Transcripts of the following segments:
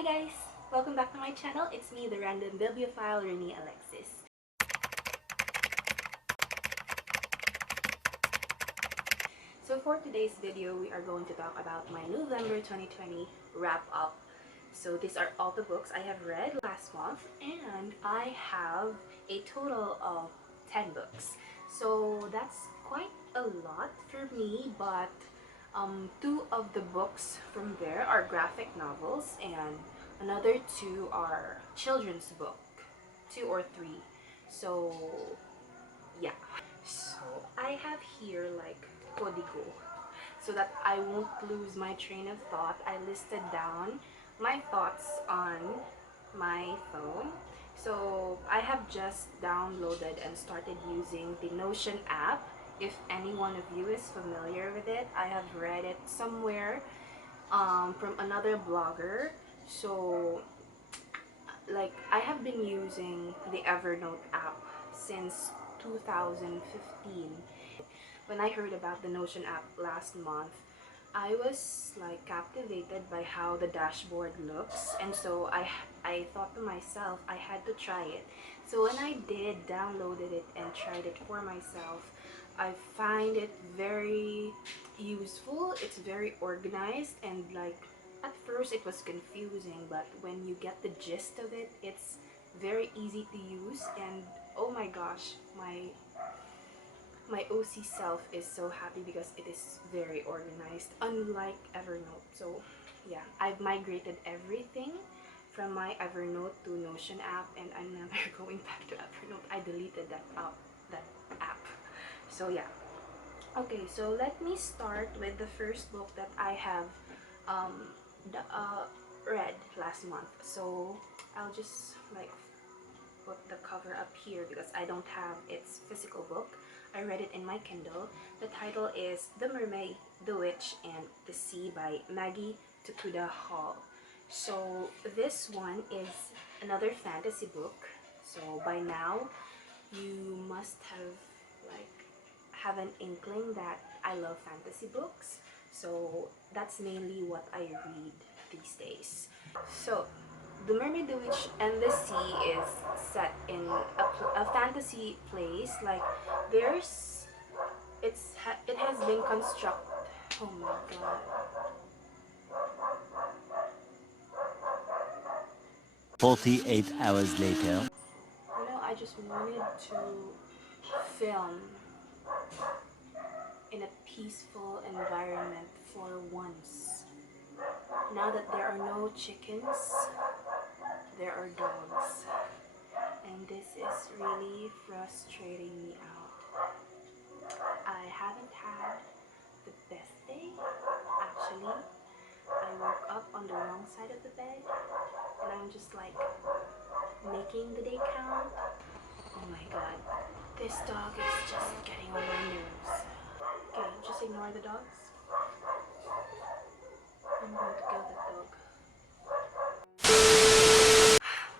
Hi guys! Welcome back to my channel. It's me, the Random Bibliophile, Alexis. So for today's video, we are going to talk about my November 2020 wrap-up. So these are all the books I have read last month, and I have a total of 10 books. So that's quite a lot for me, but two of the books from there are graphic novels and another two are children's book, 2 or 3. So yeah, so I have here like codigo so that I won't lose my train of thought. I listed down my thoughts on my phone. So I have just downloaded and started using the Notion app. If any one of you is familiar with it, I have read it somewhere from another blogger. So like I have been using the Evernote app since 2015. When I heard about the Notion app last month, I was like captivated by how the dashboard looks, and so I thought to myself I had to try it. So when I did downloaded it and tried it for myself, I find it very useful. It's very organized, and like at first it was confusing, but when you get the gist of it, it's very easy to use. And oh my gosh, my OC self is so happy because it is very organized, unlike Evernote. So yeah, I've migrated everything from my Evernote to Notion app, and I'm never going back to Evernote. I deleted that app. So yeah. Okay, so let me start with the first book that I have um, read last month. So I'll just like put the cover up here because I don't have its physical book. I read it in my Kindle. The title is The Mermaid, the Witch, and the Sea by Maggie Tokuda-Hall. So this one is another fantasy book. So by now you must have an inkling that I love fantasy books. So that's mainly what I read these days. So the Mermaid, the Witch, and the Sea is set in a fantasy place. Like it has been constructed. Oh my god. 48 hours later. I just wanted to film in a peaceful environment for once. Now that there are no chickens, there are dogs. And this is really frustrating me out. I haven't had the best day, actually. I woke up on the wrong side of the bed, and I'm just like making the day count. Oh my god, this dog is just getting on my nerves. Okay, just ignore the dogs. I'm going to kill that dog.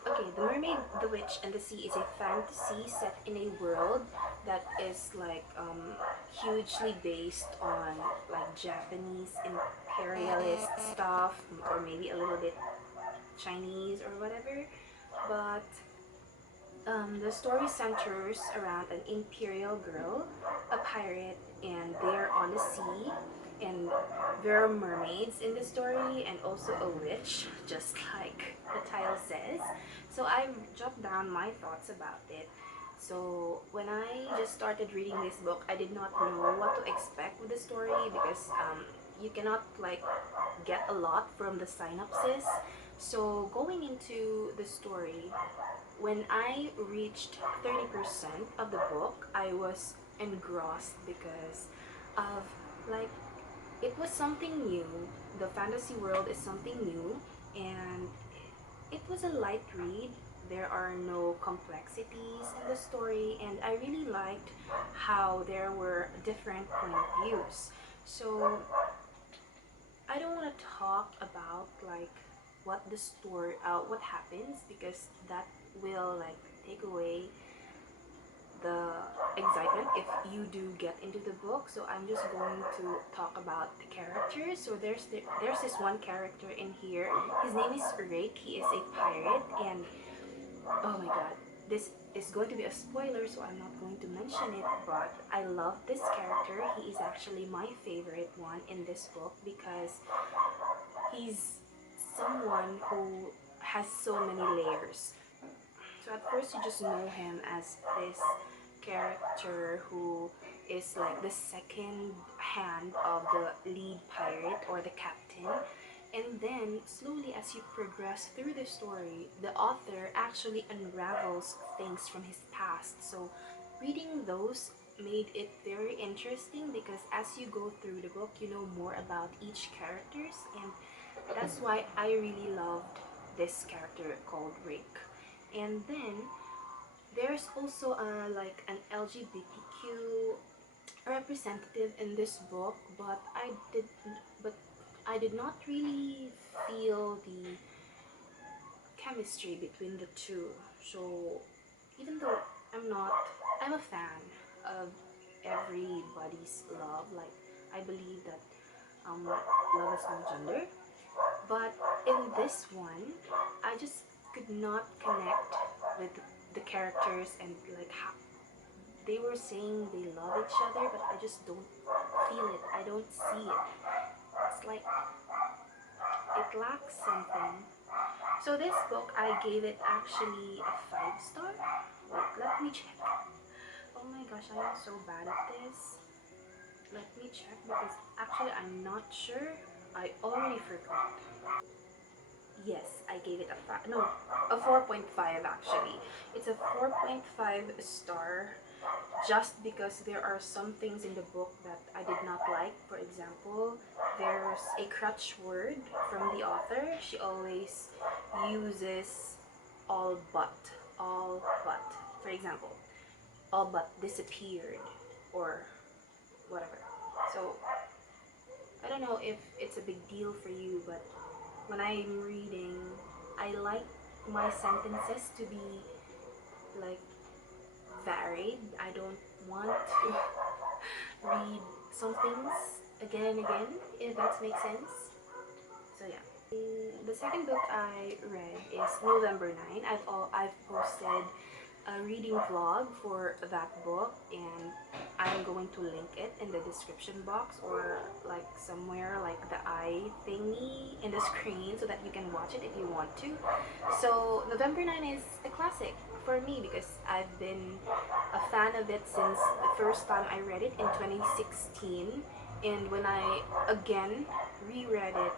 Okay, The Mermaid, the Witch, and the Sea is a fantasy set in a world that is like hugely based on like Japanese imperialist stuff, or maybe a little bit Chinese or whatever. But the story centers around an imperial girl, a pirate, and they're on the sea. And there are mermaids in the story, and also a witch, just like the title says. So I've jotted down my thoughts about it. So when I just started reading this book, I did not know what to expect with the story because you cannot like get a lot from the synopsis. So going into the story, when I reached 30% of the book, I was engrossed because of like it was something new. The fantasy world is something new, and it was a light read. There are no complexities in the story, and I really liked how there were different point of views. So I don't want to talk about like what the story what happens, because that will like take away the excitement if you do get into the book. So I'm just going to talk about the characters. So there's this one character in here. His name is Rake. He is a pirate, and oh my god, this is going to be a spoiler, so I'm not going to mention it, but I love this character. He is actually my favorite one in this book because he's someone who has so many layers. So at first you just know him as this character who is like the second hand of the lead pirate or the captain. And then slowly as you progress through the story, the author actually unravels things from his past. So reading those made it very interesting because as you go through the book, you know more about each characters, and that's why I really loved this character called Rick. And then there's also like an LGBTQ representative in this book, but I did not really feel the chemistry between the two. So even though I'm a fan of everybody's love. Like I believe that love has no gender. But in this one, I just could not connect with the characters, and like how they were saying they love each other, but I just don't feel it. I don't see it. It's like it lacks something. So this book, I gave it actually a 5-star. Wait, let me check. Oh my gosh, I am so bad at this. Let me check because actually I'm not sure. I already forgot. Yes, I gave it a 4.5 actually. It's a 4.5 star just because there are some things in the book that I did not like. For example, there's a crutch word from the author. She always uses all but. For example, all but disappeared or whatever. So I don't know if it's a big deal for you, but when I'm reading, I like my sentences to be like varied. I don't want to read some things again and again, if that makes sense. So yeah. The second book I read is November 9. I've posted a reading vlog for that book, and I'm going to link it in the description box or like somewhere like the eye thingy in the screen so that you can watch it if you want to. So November 9 is a classic for me because I've been a fan of it since the first time I read it in 2016, and when I again reread it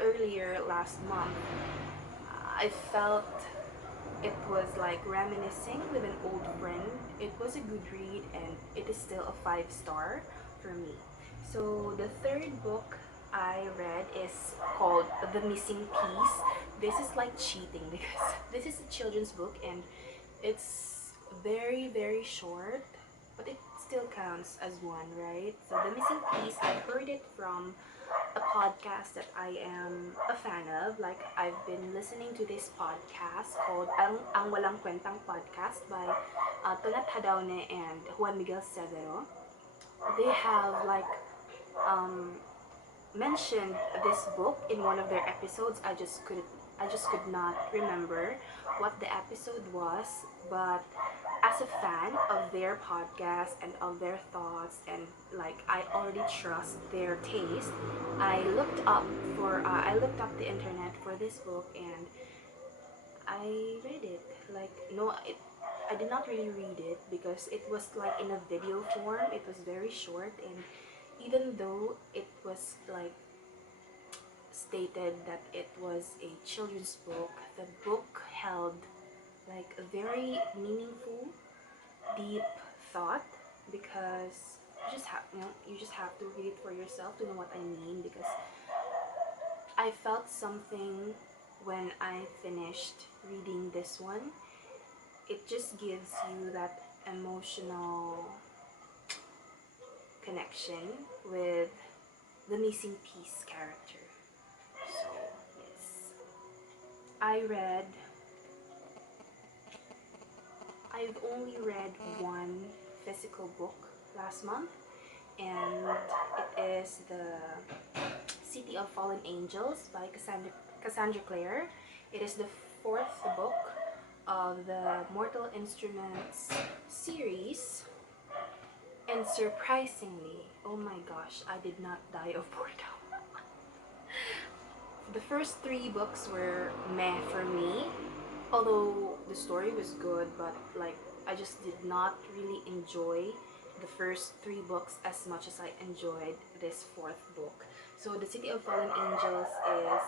earlier last month, I felt it was like reminiscing with an old friend. It was a good read and it is still a 5-star for me. So the third book I read is called The Missing Piece. This is like cheating because this is a children's book and it's very short, but it still counts as one, right? So The Missing Piece, I heard it from a podcast that I am a fan of. Like I've been listening to this podcast called Ang Walang Kwentang Podcast by Tonat Hadaone and Juan Miguel Cedero. They have like mentioned this book in one of their episodes. I just could not remember what the episode was, but as a fan of their podcast and of their thoughts, and like I already trust their taste, I looked up the internet for this book and I read it. Like I did not really read it because it was like in a video form. It was very short, and even though it was like stated that it was a children's book, the book held like a very meaningful, deep thought, because you just have to read it for yourself to know what I mean, because I felt something when I finished reading this one. It just gives you that emotional connection with the missing piece character. So yes, I I've only read one physical book last month, and it is The City of Fallen Angels by Cassandra Clare. It is the fourth book of the Mortal Instruments series, and surprisingly, oh my gosh, I did not die of boredom. The first three books were meh for me, although the story was good, but like I just did not really enjoy the first three books as much as I enjoyed this fourth book. So The City of Fallen Angels is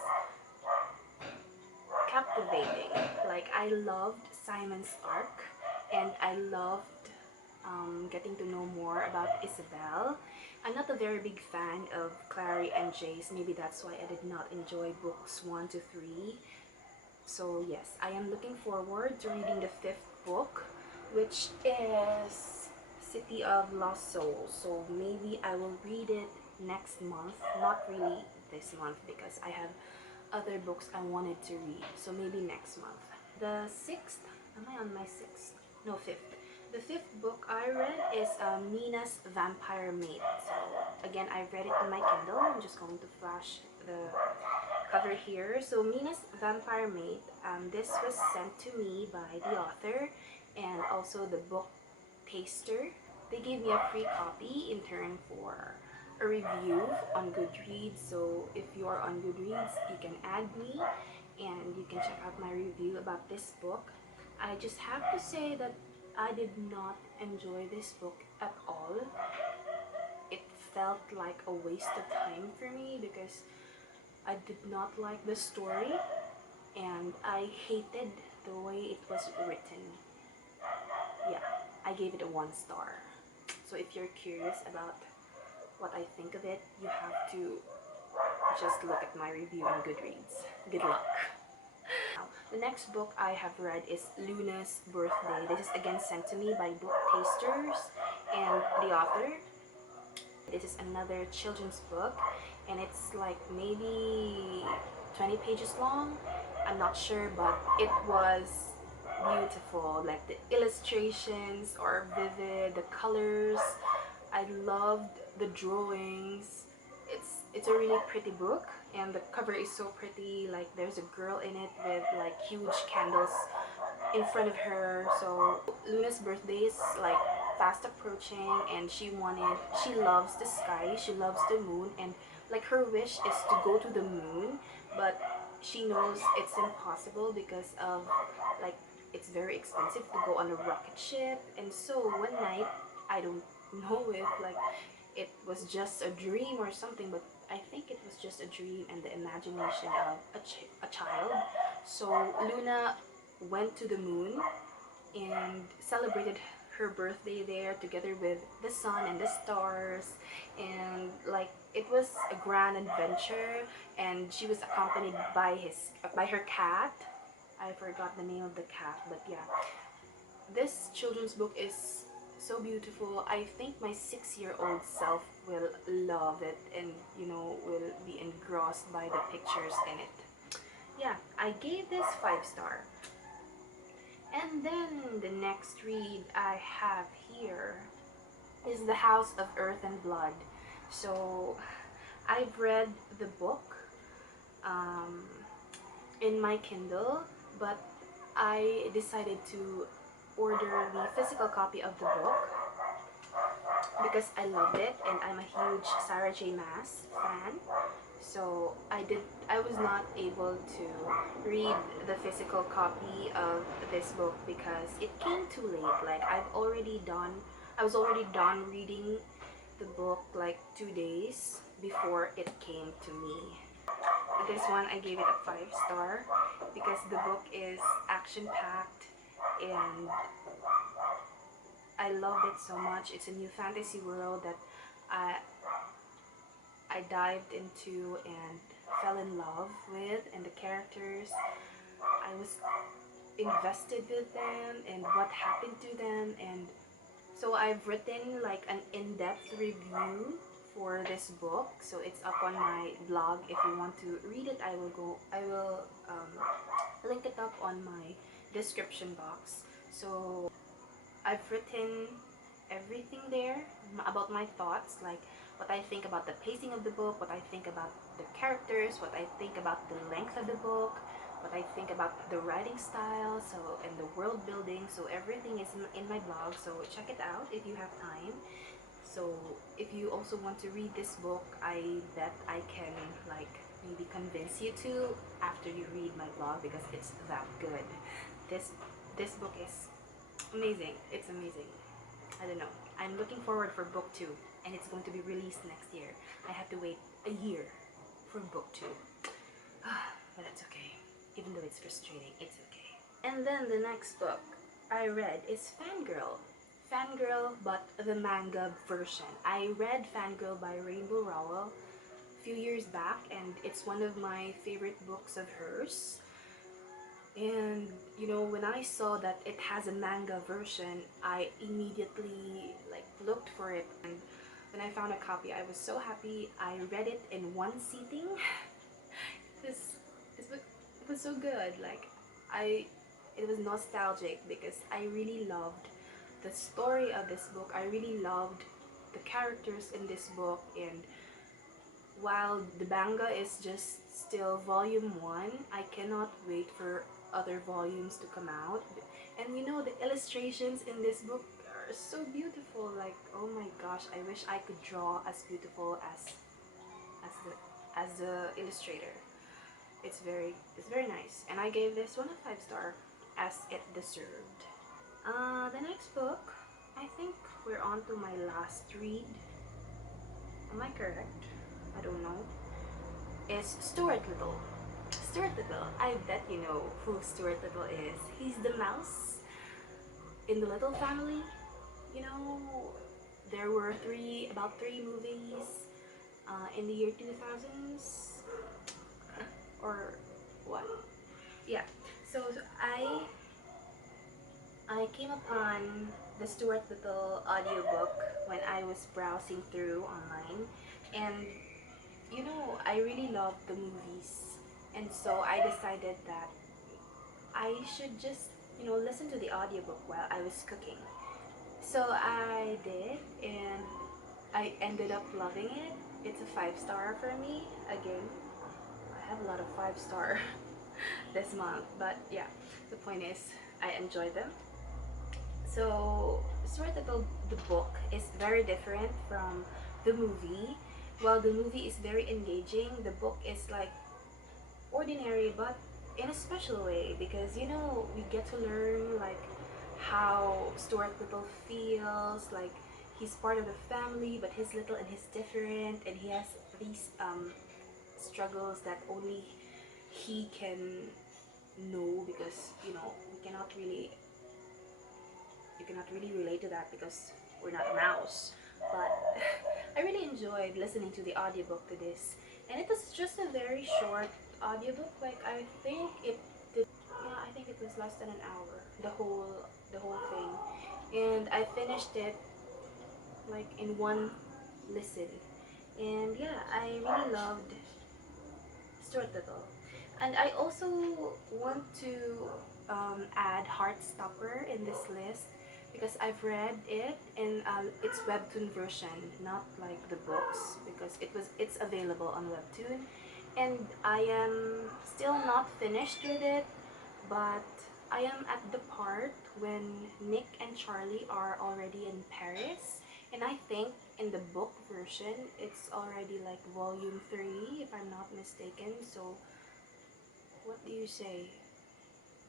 captivating. Like, I loved Simon's arc, and I loved getting to know more about Isabel. I'm not a very big fan of Clary and Jace. Maybe that's why I did not enjoy books 1 to 3. So yes, I am looking forward to reading the fifth book, which is City of Lost Souls. So maybe I will read it next month. Not really this month because I have other books I wanted to read. So maybe next month. The sixth, am I on my sixth? No, fifth. The fifth book I read is Mina's Vampire Maid. So again, I read it in my Kindle. I'm just going to flash the cover here. So Mina's Vampire Maid, this was sent to me by the author and also the book taster. They gave me a free copy in turn for a review on Goodreads. So if you are on Goodreads, you can add me and you can check out my review about this book. I just have to say that I did not enjoy this book at all. It felt like a waste of time for me because I did not like the story and I hated the way it was written. Yeah, I gave it a 1 star. So if you're curious about what I think of it, you have to just look at my review on Goodreads. Good luck. Now, the next book I have read is Luna's Birthday. This is again sent to me by book tasters and the author. This is another children's book and it's like maybe 20 pages long. I'm not sure, but it was beautiful. Like the illustrations are vivid, the colors, I loved the drawings. It's a really pretty book and the cover is so pretty. Like there's a girl in it with like huge candles in front of her. So Luna's birthday is like fast approaching and she loves the sky, she loves the moon, and like her wish is to go to the moon, but she knows it's impossible because of like it's very expensive to go on a rocket ship. And so one night, I don't know if like it was just a dream or something, but I think it was just a dream and the imagination of a child. So Luna went to the moon and celebrated her birthday there together with the sun and the stars, and like it was a grand adventure. And she was accompanied by her cat. I forgot the name of the cat, but yeah, this children's book is so beautiful. I think my 6-year-old self will love it and you know will be engrossed by the pictures in it. Yeah, I gave this 5 star. And then the next read I have here is The House of Earth and Blood. So I've read the book in my Kindle, but I decided to order the physical copy of the book because I loved it and I'm a huge Sarah J Maas fan. So I was not able to read the physical copy of this book because it came too late. Like I was already done reading the book like 2 days before it came to me. This one I gave it a 5 star because the book is action-packed and I loved it so much. It's a new fantasy world that I dived into and fell in love with, and the characters, I was invested with them and what happened to them. And so I've written like an in-depth review for this book, so it's up on my blog. If you want to read it, I will link it up on my description box. So I've written everything there about my thoughts, like what I think about the pacing of the book, what I think about the characters, what I think about the length of the book, what I think about the writing style, so and the world building. So everything is in my blog, so check it out if you have time. So if you also want to read this book, I bet I can like maybe convince you to after you read my blog, because it's that good. This book is amazing. It's amazing. I don't know. I'm looking forward for book 2, and it's going to be released next year. I have to wait a year for book 2. But it's okay. Even though it's frustrating, it's okay. And then the next book I read is Fangirl. Fangirl, but the manga version. I read Fangirl by Rainbow Rowell a few years back, and it's one of my favorite books of hers. And you know, when I saw that it has a manga version, I immediately like looked for it, and when I found a copy, I was so happy. I read it in one sitting. This book, it was so good. Like it was nostalgic because I really loved the story of this book. I really loved the characters in this book, and while the manga is just still volume 1, I cannot wait for other volumes to come out. And you know, the illustrations in this book are so beautiful. Like, oh my gosh, I wish I could draw as beautiful as the illustrator. It's very nice, and I gave this 1 of 5 star as it deserved. The next book, I think we're on to my last read. Am I correct? I don't know. Is Stuart Little. Stuart Little, I bet you know who Stuart Little is. He's the mouse in the Little family. You know, there were about three movies in the year 2000s or what? Yeah. So I came upon the Stuart Little audiobook when I was browsing through online, and you know, I really love the movies, and so I decided that I should just, you know, listen to the audiobook while I was cooking. So I did, and I ended up loving it. It's a 5 star for me. Again, I have a lot of 5 star this month, but yeah, the point is I enjoy them. So Stuart Little, the book is very different from the movie. While the movie is very engaging, the book is like ordinary but in a special way, because you know, we get to learn like how Stuart Little feels, like he's part of the family but he's little and he's different, and he has these struggles that only he can know, because you know, you cannot really relate to that because we're not a mouse. But I really enjoyed listening to the audiobook to this, and it was just a very short audiobook. Like I think it did, yeah, I think it was less than an hour, the whole thing, and I finished it like in one listen. And yeah, I really loved Stuart Little. And I also want to add Heartstopper in this list, because I've read it in its webtoon version, not like the books, because it's available on webtoon, and I am still not finished with it, but I am at the part when Nick and Charlie are already in Paris, and I think in the book version it's already like volume 3 if I'm not mistaken. So what do you say?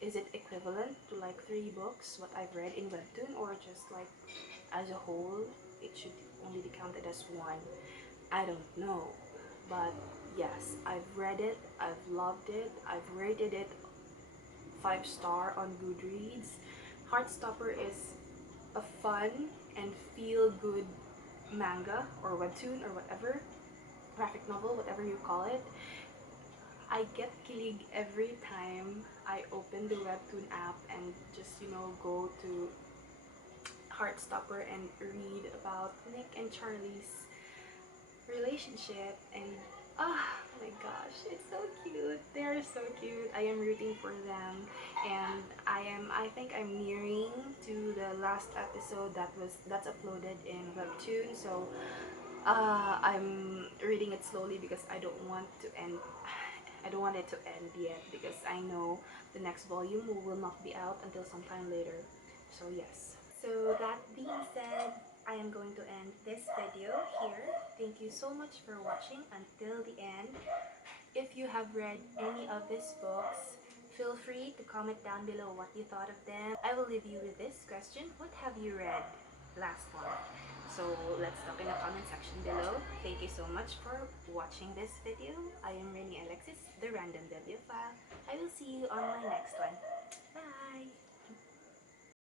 Is it equivalent to like 3 books what I've read in webtoon, or just like as a whole it should only be counted as 1? I don't know, but yes, I've read it, I've loved it, I've rated it 5 star on Goodreads. Heartstopper is a fun and feel good manga or webtoon or whatever, graphic novel, whatever you call it. I get kilig every time I open the webtoon app and just, you know, go to Heartstopper and read about Nick and Charlie's relationship, and Oh my gosh, it's so cute. They're so cute. I am rooting for them, and I think I'm nearing to the last episode that's uploaded in Webtoon. So I'm reading it slowly because I don't want to end. I don't want it to end yet because I know the next volume will not be out until sometime later. So yes. So that being said, I am going to end this video here. Thank you so much for watching until the end. If you have read any of these books, feel free to comment down below what you thought of them. I will leave you with this question: what have you read last month? So let's talk in the comment section below. Thank you so much for watching this video. I am Rennie Alexis, the Random Bibliophile. I will see you on my next one. Bye!